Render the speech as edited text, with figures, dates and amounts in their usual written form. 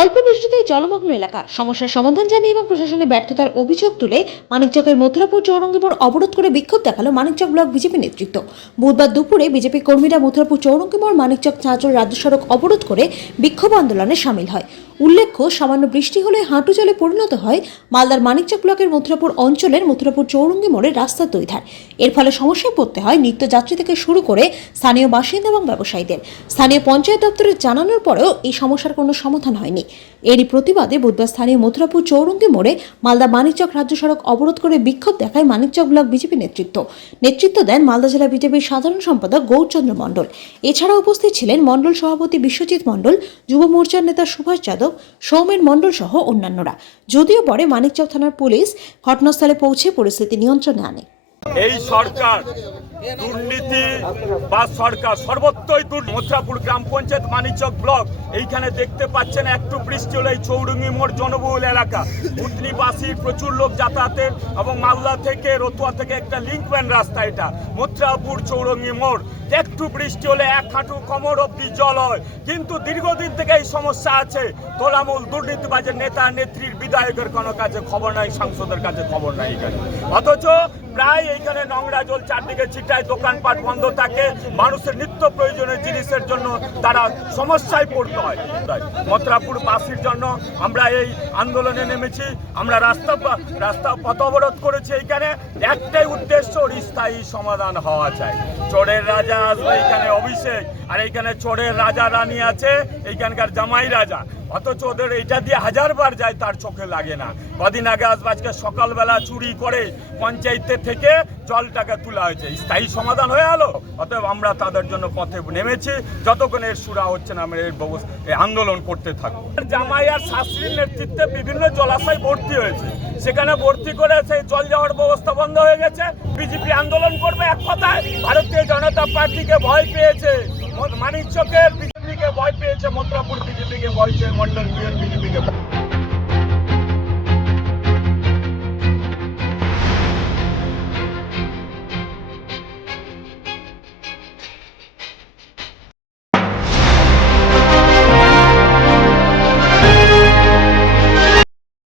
অল্প বৃষ্টিতেই জলমগ্ন এলাকা, সমস্যার সমাধান জানিয়ে এবং প্রশাসনের ব্যর্থতার অভিযোগ তুলে মানিকচকের মথুরাপুর চৌরঙ্গী মোড় অবরোধ করে বিক্ষোভ দেখালো মানিকচক ব্লক বিজেপি নেতৃত্ব। বুধবার দুপুরে বিজেপি কর্মীরা মথুরাপুর চৌরঙ্গী মোড় মানিকচক চাঁচল রাজ্য সড়ক অবরোধ করে বিক্ষোভ আন্দোলনে সামিল হয়। উল্লেখ্য, সামান্য বৃষ্টি হলে হাঁটু জলে পরিণত হয় মালদার মানিকচক ব্লকের মথুরাপুর অঞ্চলের মথুরাপুর চৌরঙ্গী মোড়ের রাস্তার দুই ধার। এর ফলে সমস্যায় পড়তে হয় নিত্যযাত্রী থেকে শুরু করে স্থানীয় বাসিন্দা এবং ব্যবসায়ীদের। স্থানীয় পঞ্চায়েত দপ্তরে জানানোর পরেও এই সমস্যার কোনো সমাধান হয়নি। এরই প্রতিবাদে বুধবার স্থানীয় মথুরাপুর চৌরঙ্গী মোড়ে মালদা মানিকচক রাজ্য সড়ক অবরোধ করে বিক্ষোভ দেখায় মানিকচক ব্লক বিজেপি নেতৃত্ব দেন মালদা জেলা বিজেপির সাধারণ সম্পাদক গৌরচন্দ্র মণ্ডল। এছাড়া উপস্থিত ছিলেন মণ্ডল সভাপতি বিশ্বজিৎ মণ্ডল, যুব মোর্চার নেতা সুভাষ যাদব, সৌমেন মণ্ডল সহ অন্যান্যরা। যদিও পরে মানিকচক থানার পুলিশ ঘটনাস্থলে পৌঁছে পরিস্থিতি নিয়ন্ত্রণে আনে। এই সরকার দুর্নীতি বা সরকার সর্বত্রই মথুরাপুর গ্রাম পঞ্চায়েত মানিকচক ব্লক, এইখানে দেখতে পাচ্ছেন একটু বৃষ্টি হলে চৌরঙ্গী মোড় জনবহুল এলাকা, ভুতনিবাসীর প্রচুর লোক যাতায়াতের এবং মালদা থেকে রতুয়া থেকে একটা লিঙ্কম্যান রাস্তা। এটা মথুরাপুর চৌরঙ্গী মোড়, একটু বৃষ্টি হলে এক হাঁটু কোমর অব্দি জল হয়। কিন্তু দীর্ঘদিন থেকে এই সমস্যা আছে। তোলামূল দুর্নীতিবাজের নেতা নেত্রীর বিধায়কের কোনো কাছে খবর নাই, সাংসদের কাছে খবর নাই এখানে। অথচ প্রায় এইখানে নোংরা জল চারদিকে ছিটায়, দোকানপাট বন্ধ থাকে, মানুষের নিত্য প্রয়োজনীয় জিনিসের জন্য তারা সমস্যায় পড়তে হয়। মথুরাপুর বাসীর জন্য আমরা এই আন্দোলনে নেমেছি। আমরা রাস্তা পথ অবরোধ করেছি। এইখানে একটাই উদ্দেশ্য, স্থায়ী সমাধান হওয়া চাই। চোরের রাজা আসবে এইখানে অভিষেক, আর এইখানে চোরের রাজা রানী আছে, এইখানকার জামাই রাজা। অথচ ওদের এইটা দিয়ে হাজারবার যায়, তার চোখে লাগে না। কদিন আগে আজকে সকালবেলা চুরি করে পঞ্চায়েতের থেকে জলটাকে তোলা হয়েছে, স্থায়ী সমাধান হয়ে গেল। অতএব আমরা তাদের জন্য পথে নেমেছি। যতক্ষণ এর সুরা হচ্ছে না, আমরা এই আন্দোলন করতে থাকবো। জামাই আর শাশুড়ির নেতৃত্বে বিভিন্ন জলাশয় ভর্তি হয়েছে, সেখানে ভর্তি করে সেই জল যাওয়ার ব্যবস্থা বন্ধ হয়ে গেছে। বিজেপি আন্দোলন করবে এক কথায়। ভারতীয় জনতা পার্টিকে ভয় পেয়েছে, মানিকচকের বিজেপিকে ভয় পেয়েছে, মথুরাপুর বিজেপিকে ভয় পেয়েছে, মন্ডল বিজেপিকে।